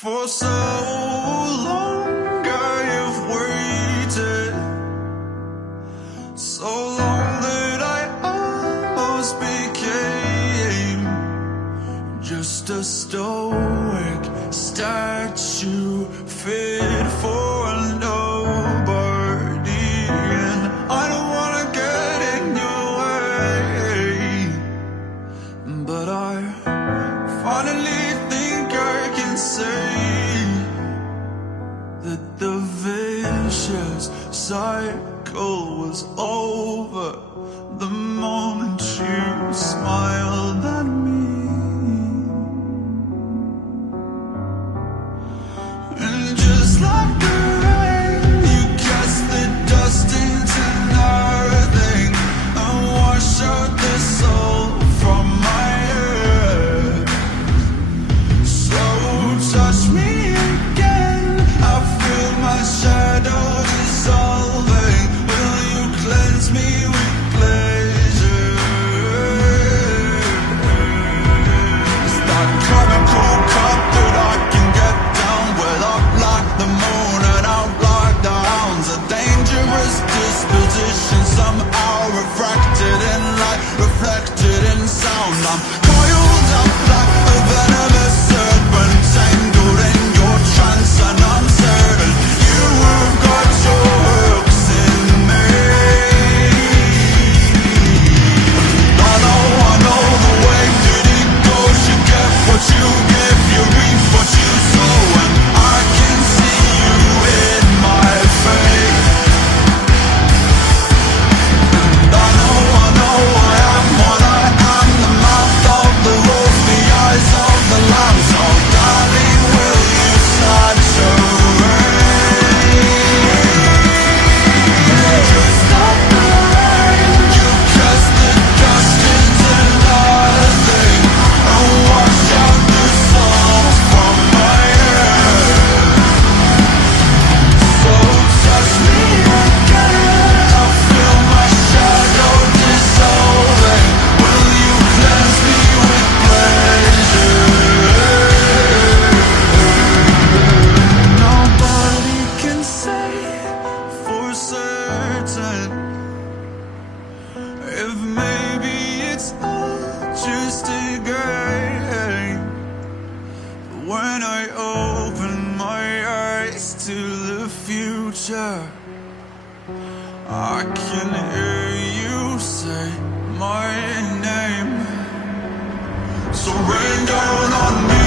For so long I have waited, so long that I almost became just a stoic statue fit for nobody. And I don't wanna get in your way, but I finally think I can say that the vicious cycle was over the moment you smiled at me. And just like the rain, you cast the dust into nothing and wash out the soul from my head. So touch me again, I feel my shadow dissolving. Will you cleanse me with pleasure? Is that cabin cool cup that I can get down with? Up like the moon and out like the hounds. A dangerous disposition somehow refracted in light, reflected in sound. I'm coiled up like a venomous serpent, tangled in your trance, and I'm certain you have got your hooks in me. I know the way that it goes. You get what you give, you reap what you sow, and I can see you in my face. I know I am what I am, the mouth of the wolf, the eyes of the lamb. So darling, will you saturate? Just like the rain, you cast the dust into nothing and wash out the salt from my head. So touch me again, I feel my shadow dissolving. Will you cleanse me with pleasure? Nobody can say for certain if maybe it's all just a game. When I open my eyes to the future, I can hear you say my name. So rain down on me.